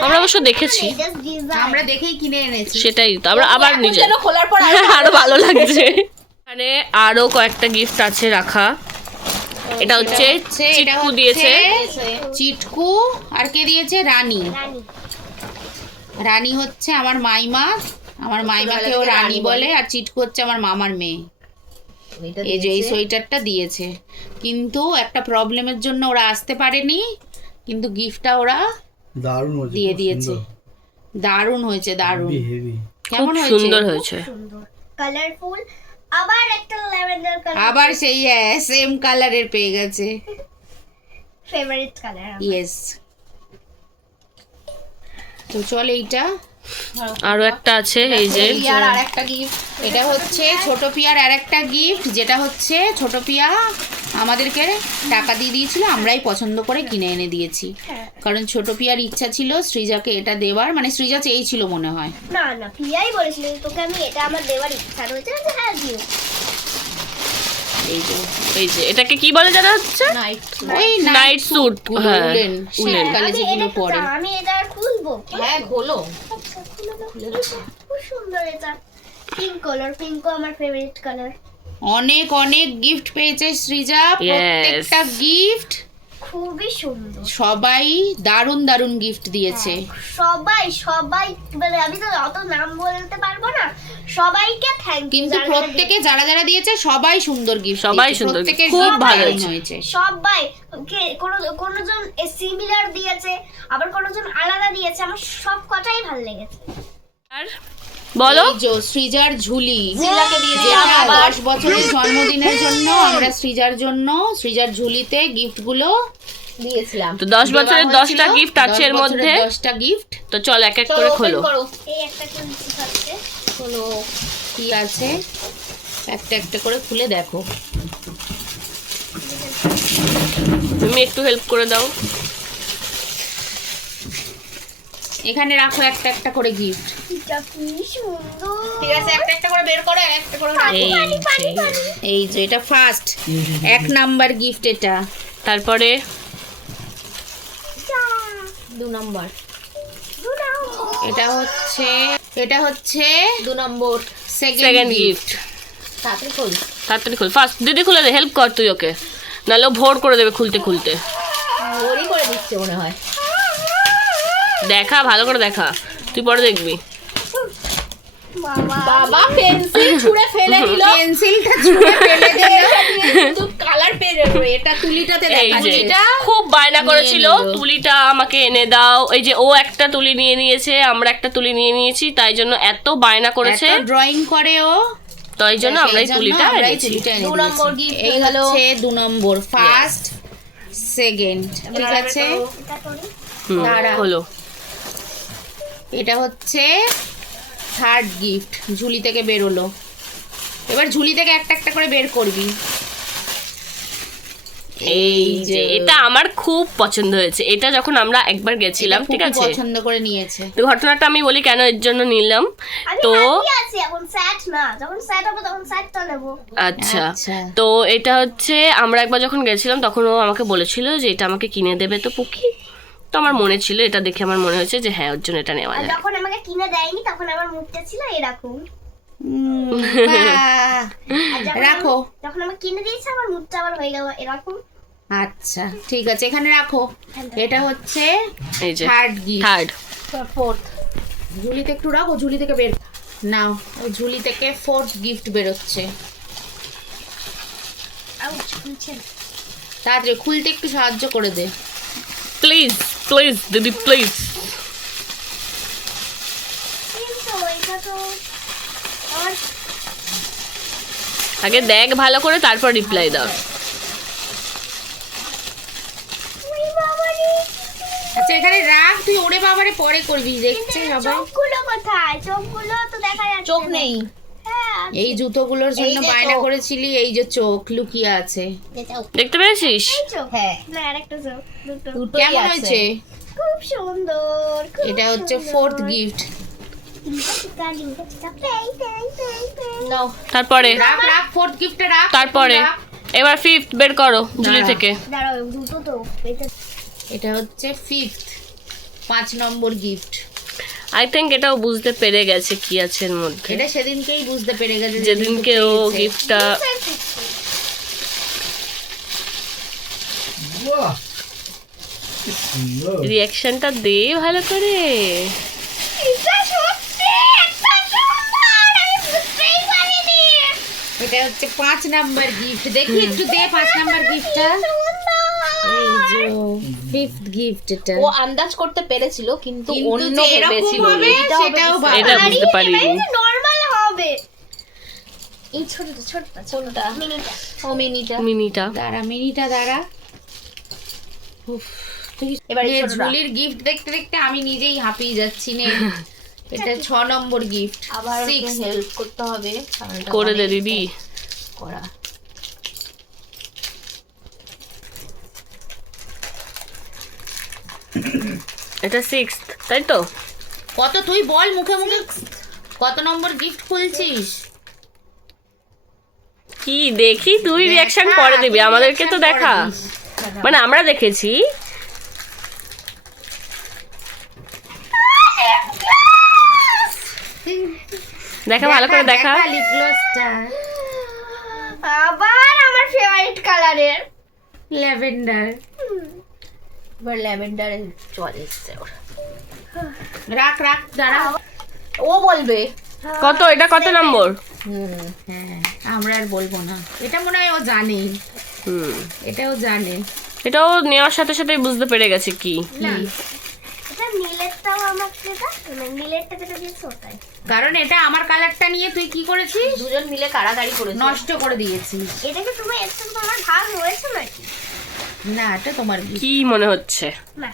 আমরা অবশ্য দেখেছি, Just design. আমরা দেখেই কিনে এনেছি। সেটাই তো আমরা আবার এখন নিজে যেন খোলার পর আরো ভালো লাগছে। এখানে আরো কয়েকটা গিফট আছে রাখা। এটা হচ্ছে চিটকু দিয়েছে। চিটকু, আর কে দিয়েছে? রানী। রানী। রানী হচ্ছে আমার মাইমা, আমার মাইমাকেও রানী বলে, আর চিটকু হচ্ছে আমার মামার মেয়ে। এই যে এই সোয়েটারটা দিয়েছে, কিন্তু একটা প্রবলেমের জন্য ওরা আসতে পারেনি, কিন্তু গিফটটা ওরা দারুণ হয়েছে, দিয়ে দিয়েছে। দারুণ হয়েছে, দারুণ। হেভি। খুব কেমন হয়েছে? সুন্দর হয়েছে। সুন্দর কালারফুল, আবার একটা ল্যাভেন্ডার কালার, আবার সেই সেম কালারের পেয়ে গেছে। Favourite colour. ইয়েস। তো চল এইটা, আরো একটা আছে এই যে, পিয়ার আর একটা গিফট। এটা হচ্ছে ছোট পিয়ার আর একটা গিফট, যেটা হচ্ছে ছোট পিয়া আমাদেরকে টাকা দিয়ে দিয়েছিল, আমরাই পছন্দ করে কিনে এনে দিয়েছি। কারণ ছোট পিয়ার ইচ্ছা ছিল সৃজাকে এটা দেওয়ার, মানে সৃজা চেয়েছিল মনে হয়। না না, প্রিয়াই বলেছিল তোকে আমি এটা আমার দেওয়ার ইচ্ছা রয়েছে, আমি বলছি, হ্যাঁ দিও। এই যে এই যে এটাকে কি বলে জানা হচ্ছে? নাইট ওই নাইট স্যুট। হ্যাঁ, উলেন, উলেন। শীতকালে আমি যেগুলো এটা পরে। আমি এটা আর খুলবো। হ্যাঁ খোলো। আচ্ছা, খুলে দাও। খুব সুন্দর এটা, পিঙ্ক কালার, পিঙ্কও আমার ফেভারিট কালার। অনেক অনেক গিফট পেয়েছে সৃজা, প্রত্যেকটা গিফট খুবই সুন্দর। সবাই দারুণ দারুণ গিফট দিয়েছে। সবাই সবাই মানে আমি তো অত নাম বলতে পারবো না, সবাইকে থ্যাংক ইউ। কিন্তু প্রত্যেকে যারা যারা দিয়েছে সবাই সুন্দর গিফট, সবাই সুন্দর প্রত্যেকের gift, খুব gift ভালো দারুণ হয়েছে। হয়েছে। সবাই কোনোজন সিমিলার দিয়েছে, আবার কোনোজন আলাদা দিয়েছে, আমার সব কটাই ভালো লেগেছে। আর বলো, এই যে সৃজার ঝুলি, জিলাকে দিয়ে যেটা দিলাম। 10 বছরের জন্মদিনের জন্য আমরা সৃজার জন্য সৃজার ঝুলিতে গিফট গুলো দিয়েছিলাম। তো 10 বছরের 10টা গিফট আছে এর মধ্যে। 10টা গিফট। তো চল এক এক চলো করে open খোলো। করো। এই একটা কিনছি থাকছে। হলো কি আছে, একটা একটা করে খুলে দেখো। তুমি একটু হেল্প করে দাও। এখানে রাখো একটা একটা করে গিফট। এটা কি সুন্দর। ঠিক আছে, একটা একটা করে বের করো, এক একটা করে রাখো। এই যে, এই যে এটা ফার্স্ট 1 নাম্বার গিফট এটা। তারপরে 2 নম্বর, এটা হচ্ছে 2 নম্বর। Second second gift. তাড়াতাড়ি খোল। তাড়াতাড়ি খোল, ফার্স্ট দিদি খুলে দে, হেল্প কর তুই ওকে, নাহলে ও ভোর করে দেবে খুলতে খুলতে। ওরই করে দিচ্ছে মনে হয়। দেখা, ভালো করে দেখা, তুই পরে দেখবি। বাবা পেন্সিল ছুঁড়ে ফেলে দিল। পেন্সিলটা ছুঁড়ে ফেলে দিল। কিন্তু কালার পেয়ে যাবে। এটা তুলিটাতে এই যে দেখাচ্ছে। খুব বায়না করেছিল নিয়ে নিল। তুলিটা আমাকে এনে দাও, এই যে ও একটা তুলি নিয়ে নিয়েছে, আমরা একটা তুলি নিয়ে নিয়েছি, তাই জন্য এত বায়না করেছে, ড্রয়িং করে ও, তাই জন্য আমরা এই সেই জন্য তুলিটা আমরা এই এনেছি। তুলিটা এনে 2 নম্বর দিয়েছি। gift এই হলো। হচ্ছে 2 নম্বর, ফার্স্ট সেকেন্ড, ঠিক আছে। এটা করি। হুম, দাঁড়া। হলো। এটা হচ্ছে থার্ড গিফট, ঝুলি থেকে বেরোলো। এবার ঝুলি থেকে একটা একটা করে বের করবি। এই যে এটা আমার খুব পছন্দ হয়েছে, এটা যখন আমরা একবার গেছিলাম, এটা ঠিক খুব আছে, পছন্দ করে নিয়েছে। তো ঘটনাটা আমি বলি কেন এর জন্য নিলাম। আমি তো happy আছি এখন, স্যাড না, যখন স্যাড হবে তখন স্যাড তো নেবো। আচ্ছা, আচ্ছা। তো এটা হচ্ছে আমরা একবার যখন গেছিলাম তখন ও আমাকে বলেছিল যে এটা আমাকে কিনে দেবে তো পুকি, তো আমার মনে ছিল, এটা দেখে আমার মনে হয়েছে যে হ্যাঁ ওর জন্য এটা নেওয়া আর যায়। যখন আমাকে কিনে দেয়নি তখন আমার মুখটা ছিল এরকম, বাহ, আর যখন রাখো। যখন আমাকে কিনে দিয়েছে আমার মুখটা আবার হয়ে গেল এরকম। আচ্ছা ঠিক আছে, এখানে রাখো। এটা হচ্ছে এই যে থার্ড গিফট। থার্ড। ফোর্থ। ঝুলিতে একটু রাখো, ঝুলি থেকে বের নাও। ওই ঝুলি থেকে ফোর্থ গিফট বেরোচ্ছে। আউচ, খুলছে না। তাড়াতাড়ি খুলতে একটু সাহায্য করে দে। প্লিজ প্লিজ দিদি প্লিজ। কিন্তু এটা তো আমার আগে দেখ ভালো করে, তারপর রিপ্লাই দাও। আচ্ছা এখানে রাখ, তুই ওরে বাবারে পরে করবি, দেখছে সবাই। চোখগুলো কোথায়? চোখগুলো তো দেখা যাচ্ছে চোখ না। নেই। হ্যাঁ, এই জুতোগুলোর জন্য এই যে বায়না চোখ। করেছিলি, এই যে চোখ লুকিয়ে আছে। দেখতে পেয়েছিস? এই চোখ। হ্যাঁ, না, আরেকটা চোখ, দুটো। দুটোই কেমন আছে। হয়েছে? খুব সুন্দর, খুব এটা হচ্ছে সুন্দর। 4th gift. টিকা, টিকা, টিকা, পেই, পেই, পেই, পেই। নাও। তারপরে রাখ রাখ, 4th গিফটে রাখ। তারপরে রাখ। এবার 5th বের করো ঝুলি দাঁড়া। থেকে। দাঁড়াও, দুটো তো এটা এটা হচ্ছে 5th 5 number gift. I think এটাও বুঝতে পেরে গেছে কি আছে এর মধ্যে, এটা সেদিনকেই বুঝতে পেরে গেছে, যেদিনকে ও পেয়েছে। গিফটটা। বাহ কি সুন্দর। রিয়াকশনটা দে ভালো করে। এটা সত্যি একটা সুন্দর, আমি বুঝতেই পারিনি। এটা হচ্ছে 5 নাম্বার গিফট। দেখি একটু দে 5 নাম্বার গিফটটা। এই যে 5th গিফট এটা। ও আন্দাজ করতে পেরেছিল কিন্তু কিন্তু অন্য যে এরকম ভেবেছিল। হবে এটা হবে সেটাও বুঝতে এটা পারিনি। বুঝতে পারিনি। নরমাল হবে। এই ছোটটা, ছোটটা, কোনটা? মিনিটা। ও মিনিটা। মিনিটা দাঁড়া মিনিটা দাঁড়া। উফ, তুই এবার এই এ ছোটটা। ঝুলির গিফট দেখতে দেখতে আমি নিজেই হাঁপিয়ে যাচ্ছি নে। এটা 6 নম্বর গিফট। আবার 6 হেল্প করতে হবে, কারণ এটা করে দে অনেক দিদি। করা। এটা 6th তাই তো? কত তুই বল মুখে মুখে, কত নম্বর গিফট খুলছিস? কি দেখি, তুই দেখা, রিয়াকশন পরে দিবি, তুই আমাদেরকে তো reaction দেখা। পরে দিস। মানে আমরা দেখেছি। দেখা ভালো করে দেখা। লিপ গ্লসটা আবার আমার ফেভারিট কালারের ল্যাভেন্ডার। এবার ল্যাভেন্ডারে চলে এসছে ওর। রাখ রাখ দাঁড়া। ও বলবে। কত, এটা কত নম্বর? হ্যাঁ আমরা আর বলবো না, এটা মনে হয় ও জানে, হুম, এটাও জানে। এটাও নেওয়ার সাথে সাথেই বুঝতে পেরে গেছে কি। এটা নীলেরটাও আমার যেটা, মানে নীলেরটা যেটা দিয়েছে ওটাই। কারণ এটা আমার কালারটা নিয়ে তুই কি করেছিস? দুজন মিলে কাড়াকাড়ি করেছে। নষ্ট করে দিয়েছিস। এটাকে তুমি একটু তোমার ভাগ হয়েছে নাকি? না এটা তোমার gift। কি মনে হচ্ছে? না।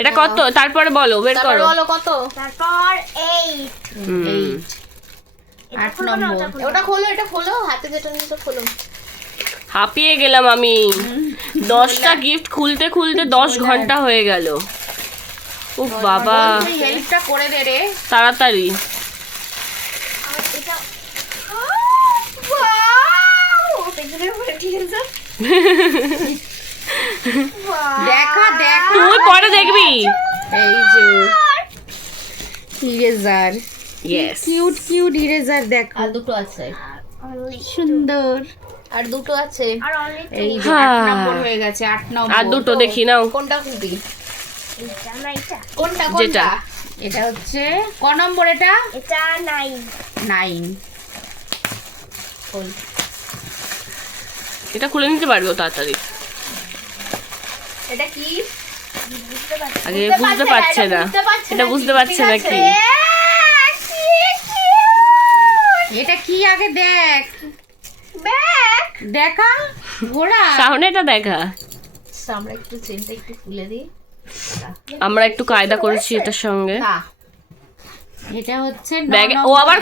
এটা কত? তারপরে বলো, বের তারপর করো। বলো কত। তারপর 8 হুম, 8 নম্বর। ওটা খোলো, এটা খোলো, হাতে যেটা নিয়ে খোলো। হাঁপিয়ে গেলাম আমি। 10টা গিফট খুলতে খুলতে 10 ঘন্টা হয়ে গেল। উফ বাবা, তুই হেল্পটা করে দে রে। তাড়াতাড়ি। আর এটা ওয়াও! পেছনে পড়ে দিয়েছে। দেখা দেখ, তুই পরে দেখবি। এই যে eraser, yes, cute cute eraser দেখো, আর দুটো আছে। সুন্দর। আর দুটো আছে। আর অনলি এই যে 8 নম্বর হয়ে গেছে, 8 নম্বর। আর দুটো দেখি নাও। কোনটা খুলবি? এটা না এটা। কোনটা যেটা। কোনটা? এটা হচ্ছে ক নম্বর? এটা এটা 9 9। খোল। এটা খুলে নিতে পারবে ও তাড়াতাড়ি। এটা কি? বুঝতে পারছি। আগে বুঝতে পারছে না, এটা বুঝতে পারছে না কি। এটা কি আগে দেখ, ব্যাগ দেখা ঘোড়া। সামনে এটা দেখা। আমরা একটু চেনটা একটু খুলে দিই। আমরা একটু কায়দা করেছি এটার সঙ্গে। না, এটা হচ্ছে ব্যাগে ও আবার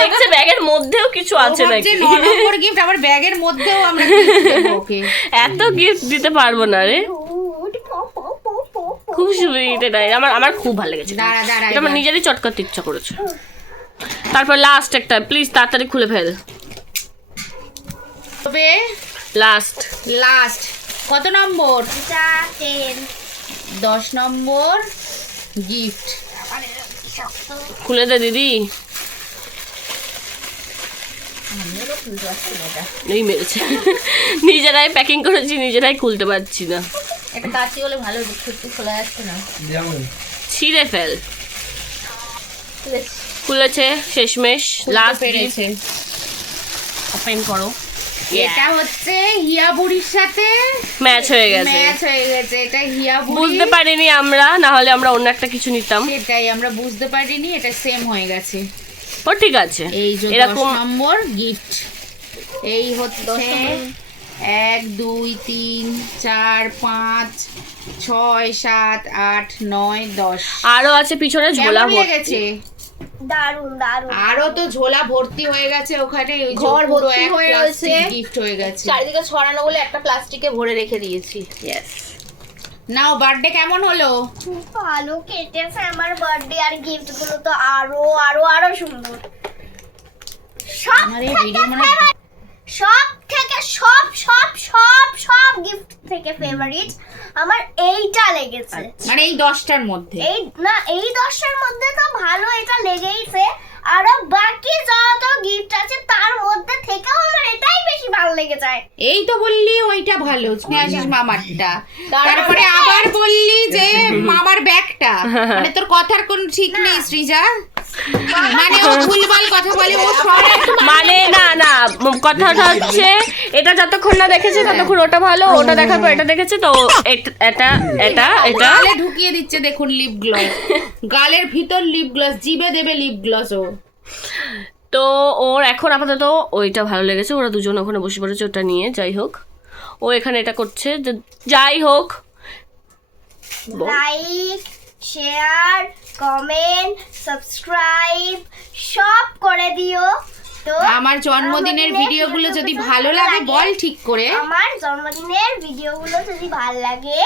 দেখছে ব্যাগের মধ্যেও কিছু আছে নাকি। 9 নম্বর গিফট, আবার ব্যাগের মধ্যেও আমরা gift দেবো ওকে। এত গিফট দিতে পারবো না রে। খুব সুইট এটা, আমার খুব ভালো লেগেছে। দাঁড়া দাঁড়া, এটা আমার এবার। নিজেরই চটকাতে ইচ্ছা করেছে। তারপর লাস্ট একটা, প্লিজ তাড়াতাড়ি খুলে ফেল। তবে লাস্ট লাস্ট কত নম্বর? এটা 10 10 নম্বর গিফট। খুলে দে দিদি। এই মেরেছে। নিজেরাই প্যাকিং করেছি, নিজেরাই খুলতে পারছি না। এটা কাঁচি হলে ভালো, সত্যি খোলা যাচ্ছে না। যেমন ছিঁড়ে ফেল। খুলেছি। খুলেছে শেষমেশ, লাস্ট পেরেছে। ওপেন করো। এটা হচ্ছে হিয়া বুড়ির সাথে ম্যাচ হয়ে গেছে। ম্যাচ হয়ে গেছে। এটা হিয়া বুড়ি, বুঝতে পারিনি আমরা, না হলে আমরা অন্য একটা কিছু নিতাম। সেটাই আমরা বুঝতে পারিনি, এটা সেম হয়ে গেছে। ও ঠিক আছে এই যে 10 এরকম নম্বর গিফট। এই হচ্ছে 1 2 3 4 5 6 7 8 9 10। আরো আছে পিছনে ঝোলা কেমন ভর্তি। লেগেছে? দারুন দারুন। আরো তো ঝোলা ভর্তি হয়ে গেছে ওখানে, ওই যে ঘর পুরো ভর্তি এক হয়ে প্লাস্টিক রয়েছে। গিফট হয়ে গেছে। চারিদিকে ছড়ানো বলে একটা প্লাস্টিকে ভরে রেখে দিয়েছি। নাও বার্থডে কেমন হলো? খুব ভালো কেটেছে আমার বার্থডে, আর গিফট গুলো তো আরো আরো আরো সুন্দর। সব আমার এই থেকে ভিডিও মানে সব থেকে সব সব সব সব গিফট থেকে ফেভারিট আমার এইটা লেগেছে। মানে এই 10টার মধ্যে এই না, এই 10টার মধ্যে তো ভালো এটা লেগেইছে, আর বাকি যত গিফট আছে তার মধ্যে থেকেও আমার এটাই বেশি ভালো লেগেছে। এই তো বললি ওইটা ভালো স্নেহাশিস মামারটা, তারপরে আবার বললি যে মামার ব্যাগটা। মানে তোর কথার কোন ঠিক নেই সৃজা, মানে ও ভুলভাল কথা বলে, ও সব মানে না না কথাটা হচ্ছে এটা যতক্ষণ না দেখেছে ততক্ষণ ওটা ভালো, ওটা দেখার পর এটা দেখেছে তো এটা এটা এটা গালে ঢুকিয়ে দিচ্ছে। দেখুন লিপ গ্লস, গালের ভিতর লিপ গ্লস, জিভে দেবে লিপ গ্লস ও। তো ওর এখন আপাতত ওইটা ভালো লেগেছে, ওরা দুজন ওখানে বসে পড়েছে ওটা নিয়ে। যাই হোক ও এখানে এটা করছে, যাই হোক লাইক, শেয়ার, কমেন্ট, সাবস্ক্রাইব সব করে দিও। তো আমার জন্মদিনের ভিডিওগুলো যদি ভালো লাগে বল ঠিক করে। আমার জন্মদিনের ভিডিওগুলো যদি ভালো লাগে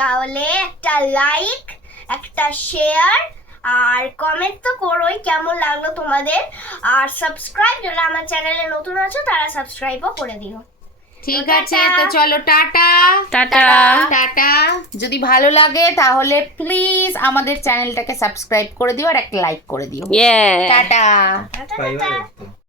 তাহলে একটা লাইক, একটা শেয়ার আর কমেন্ট তো করোই কেমন লাগলো তোমাদের, আর সাবস্ক্রাইব, যারা আমার চ্যানেলে নতুন আছো তারা সাবস্ক্রাইবও করে দিও। ঠিক আছে, তো চলো টাটা টাটা। টাটা। যদি ভালো লাগে তাহলে প্লিজ আমাদের চ্যানেলটাকে সাবস্ক্রাইব করে দিও আর একটা লাইক করে দিও। Yeah. টাটা। টাটা পাইবার টাটা। একদম।